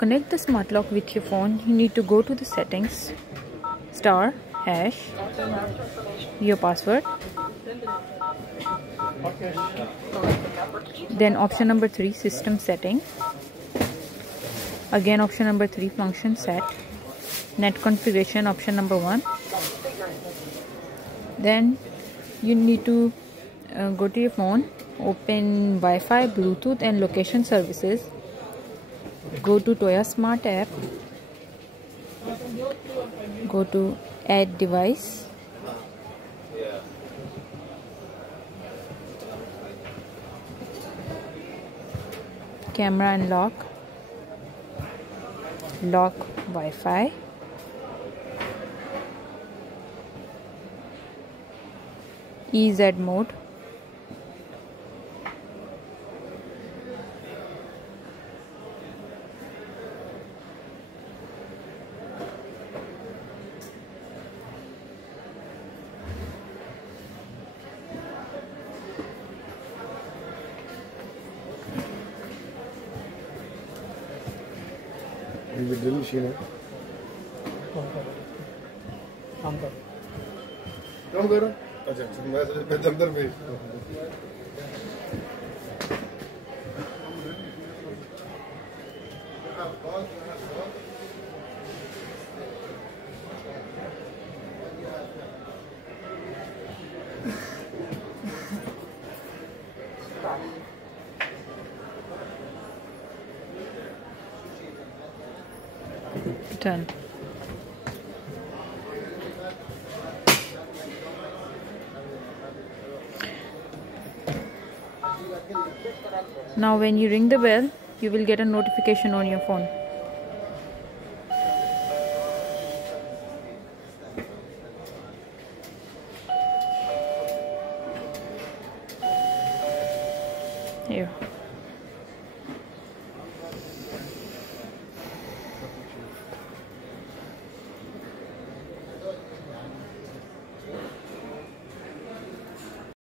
connect the smart lock with your phone, you need to go to the settings, star, hash, your password, then option number 3, system setting, again option number 3, function set, net configuration, option number 1. Then you need to go to your phone, open Wi-Fi, Bluetooth and location services, go to Toya Smart app, go to add device, camera and lock, lock Wi-Fi, EZ mode, drill machine है काम करो अच्छा मैं अंदर भेज done. Now when you ring the bell, you will get a notification on your phone. Here.